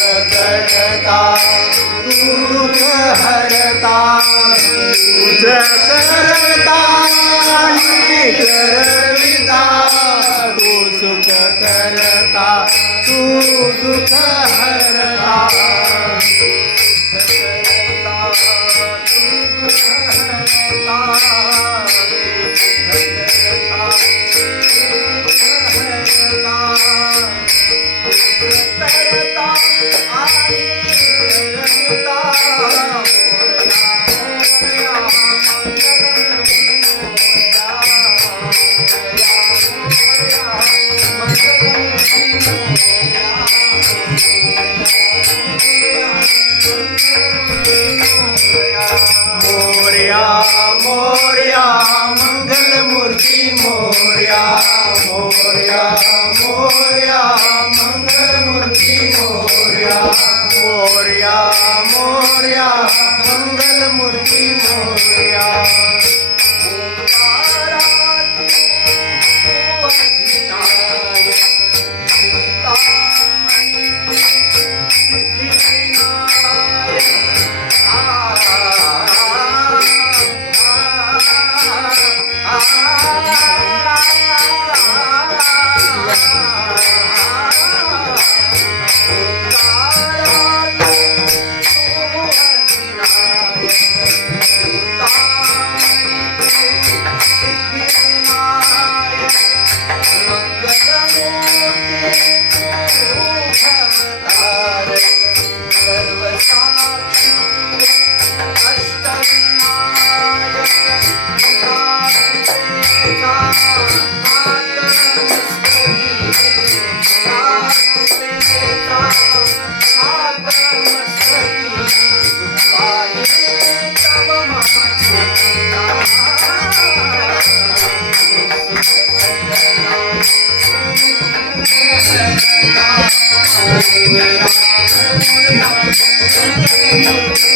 करता दुख हरता दूध करता करता तू सुख करता तू दुख हरता। Moya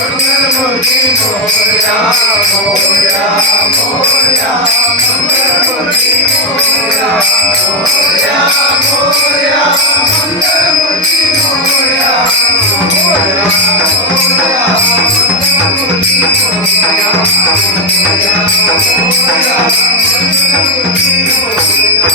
मंगलमूर्ती मोरया मोरया मोरया मंगलमूर्ती मोरया मोरया मोरया मंगलमूर्ती मोरया मोरया मोरया मंगलमूर्ती मोरया मोरया मोरया मंगलमूर्ती मोरया